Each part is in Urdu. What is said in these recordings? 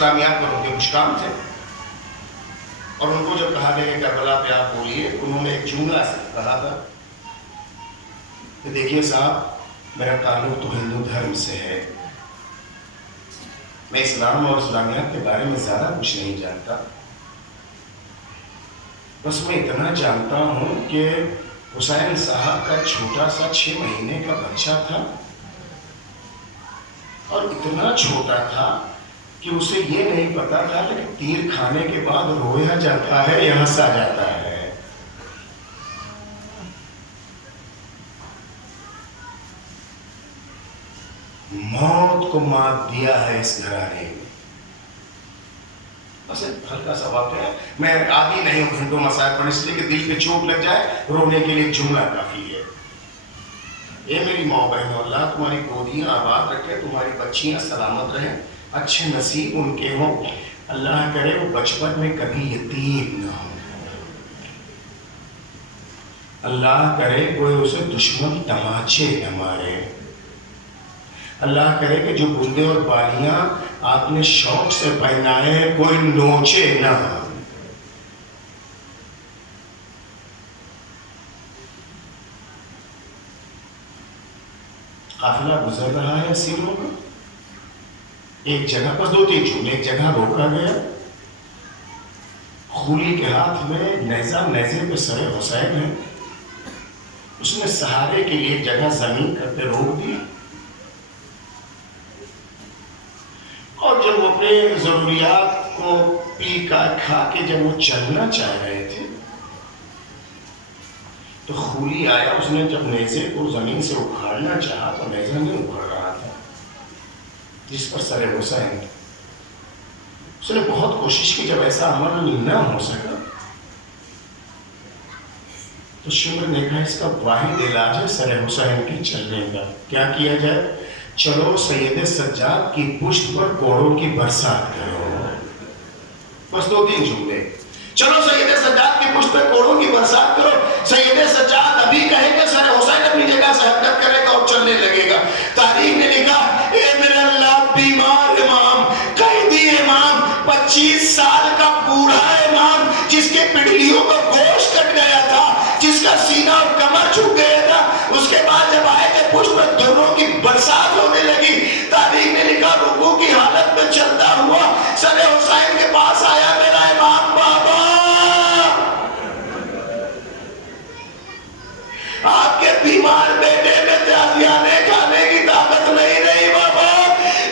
اسلامیات پر ان کے کچھ کام تھے، اور ان کو جب کہا گیا کہ کربلا پہ آپ بولیے، انہوں نے ایک جملہ سے کہا تھا کہ دیکھیے صاحب، میرا تعلق تو ہندو دھرم سے ہے، میں اسلام اور اسلامیات کے بارے میں زیادہ کچھ نہیں جانتا، بس میں اتنا جانتا ہوں کہ حسین صاحب کا چھوٹا سا 6 مہینے کا بچہ تھا، اور اتنا چھوٹا تھا کہ اسے یہ نہیں پتا تھا کہ تیر کھانے کے بعد رویا جاتا ہے یا ہنسا جاتا ہے۔ موت کو مات دیا ہے اس گھرانے میں۔ بس ایک ہلکا سا واقعہ ہے، میں عادی نہیں ہوں گھنٹوں مسائل پڑھنے، اس لیے کہ دل پہ چوٹ لگ جائے، رونے کے لیے جملہ کافی ہے۔ اے میری ماں بہنوں، اللہ تمہاری گودیاں آباد رکھے، تمہاری بچیاں سلامت رہیں، اچھے نصیب ان کے ہوں، اللہ کرے وہ بچپن میں کبھی یتیم نہ ہو، اللہ کرے کوئی اسے دشمن تماچے نہ مارے، اللہ کرے کہ جو بندے اور بالیاں آپ نے شوق سے پہنائے ہیں کوئی نوچے نہ۔ قافلہ گزر رہا ہے اسیروں کا، ایک جگہ پر 2-3 جملے، ایک جگہ روکا گیا، خولی کے ہاتھ میں نیزہ، نیزے پہ سر حسین ہے، اس نے سہارے کے لیے جگہ زمین کر کے روک دیا، اور جب وہ اپنے ضروریات کو پی کھا کے جب وہ چلنا چاہ رہے تھے تو خولی آیا، اس نے جب نیزے کو زمین سے اکھاڑنا چاہا تو نیزہ نہیں اکھڑ رہا تھا جس پر سر حسین تھا۔ اس نے بہت کوشش کی، جب ایسا عمل نہ ہو سکا تو شمر نے کہا اس کا واحد علاج ہے سر حسین کے چلنے کا، کیا کیا جائے؟ چلو سید سجاد کی پشت پر کوڑوں کی برسات کرو، بس 2-3 جملے، چلو سید سجاد کی پشت پر کوڑوں کی برسات کرو، سید سجاد ابھی کہے گا، سر حسین اپنی جگہ سے حرکت کرے گا اور چلنے لگے گا۔ تاریخ نے لکھا، اے میرے اللہ، بیمار امام، قیدی امام، 25 سال کا بوڑھا امام، جس کے پنڈلیوں کا گوشت کٹ گیا تھا، جس کا سینہ اور کمر چھپ گیا تھا، اس کے بعد جب آئے کہ پشت پر دروں کی برسات ہونے لگی، تاریخ نے لکھا رکوع کی حالت میں چلتا ہوا سر حسین کے پاس آیا، میرا امام بابا، آپ کے بیمار بیٹے میں تعزیانے کھانے کی طاقت نہیں رہی بابا،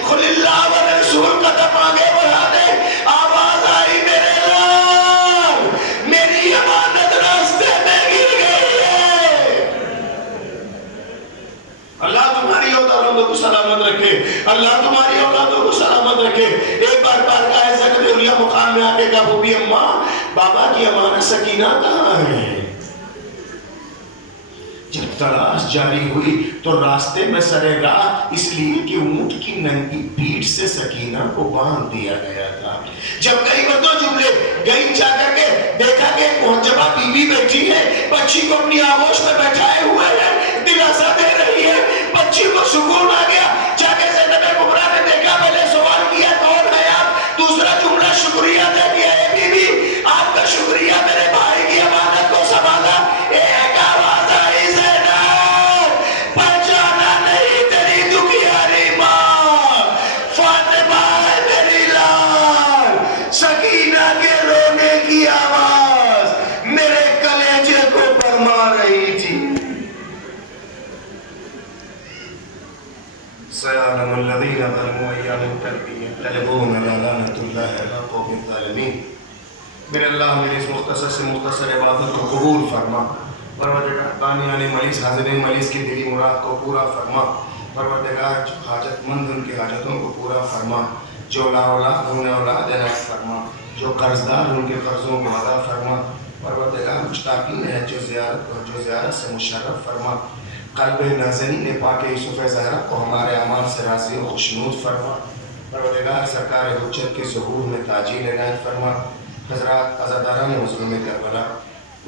خل اللہ و رسول قدم آگے بڑھا دے، آواز آئی میرے لال، میری امانت راستے میں گر گئی ہے۔ اللہ تمہاری اولادوں کو سلامت رکھے، اللہ تمہاری اولادوں کو سلامت رکھے۔ ایک بار بارگاہ زکر اولیاء مقام میں آگے کہا، وہ بھی اماں، بابا کی امانت سکینہ کہاں ہے؟ جب تلاش جاری ہوئی تو راستے میں سر راہ، اس لیے کہ اونٹ کی ننگی پیٹھ سے سکینہ کو باندھ دیا گیا تھا۔ جب گئی وہ 2 جملے، گئی جا کر کے دیکھا کہ ایک محجبہ بی بی بیٹھی ہے، بچی کو اپنی آغوش میں بیٹھائے ہوئے ہے، دلاسا دے رہی ہے، بچی کو سکون آ گیا۔ جا کے زینب کبریٰ نے دیکھا، پہلے سوال کیا کون ہے آپ، دوسرا جملہ شکریہ دے دیا، اے بی بی آپ کا شکریہ، میرے بھائی کی امانت کو سنبھالا۔ ایک آواز آئی، زینب پہچانا نہیں تیری دکھیاری ماں، فاطمہ ہے میری لال۔ سکینہ کے رونے کی آواز میرے کلیجے کو برما رہی تھی۔ سيعلم الذين ظلموا أيام ينقلبون لعنة الله على القوم الظالمين۔ میرے اللہ میری اس مختصر سے مختصر عبادت کو قبول فرما، پروردگار بانیان ملیس حاضرین ملیس کی دلی مراد کو پورا فرما، پروردگار حاجت مند ان کی حاجتوں کو پورا فرما، جو لا اولاد انہیں اولاد عنایت فرما، جو قرضدار ان کے قرضوں کو ادا فرما، پروردگار مشتاقین ہے جو زیارت سے مشرف فرما، قلب ناظرین پاک یوسف زہرا کو ہمارے اعمال سے راضی و خوشنود فرما، پروردگار سرکار حجت کے ظہور میں تاجیل عنایت فرما۔ حضرات عزاداران مظلوم کربلا،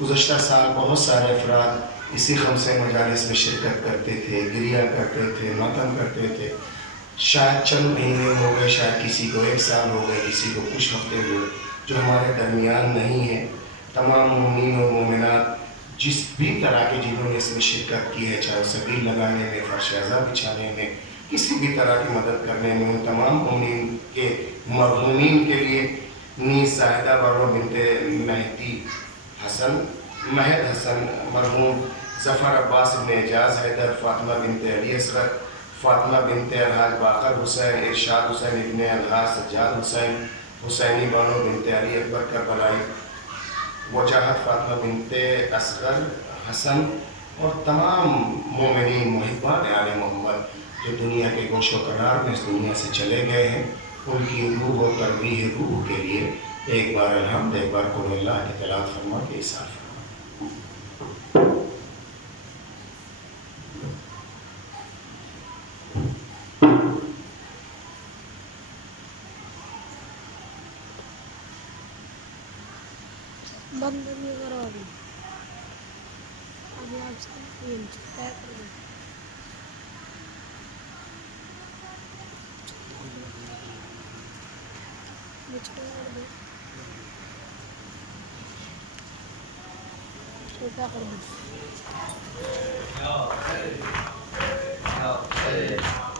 گزشتہ سال بہت سارے افراد اسی خمسہ مجالس میں شرکت کرتے تھے، گریہ کرتے تھے، ماتم کرتے تھے، شاید چند مہینے ہو گئے، شاید کسی کو 1 سال ہو گئے، کسی کو کچھ ہفتے ہوئے، جو ہمارے درمیان نہیں ہے، تمام مومنین و مومنات جس بھی طرح کے جنہوں نے اس میں شرکت کی ہے، چاہے سبیل لگانے میں، فرش اعضاء بچھانے میں، کسی بھی طرح کی مدد کرنے میں، ان تمام مومنین کے مرحومین کے لیے نیز زاہدہ بارو بنت مہدی حسن، مہد حسن، مرحوم ظفر عباس ابن اعجاز حیدر، فاطمہ بنت علی حسرت، فاطمہ بنت الحاج باقر حسین، ارشاد حسین ابن الحاج سجاد حسین، حسینی بانو بنت علی اکبر کربلائی، وجاہت فاطمہ بنت اصغر حسن، اور تمام مومنین محبان آل محمد جو دنیا کے گوش و کنار میں اس دنیا سے چلے گئے ہیں، ان کی روح و تربیح روح کے لیے ایک بار الحمد، ایک بار قول اللہ کی تلاوت فرما کے احسان فرما۔ بند نہیں کرو ابھی آپ سے طے کر دیں چھوٹا کر دیں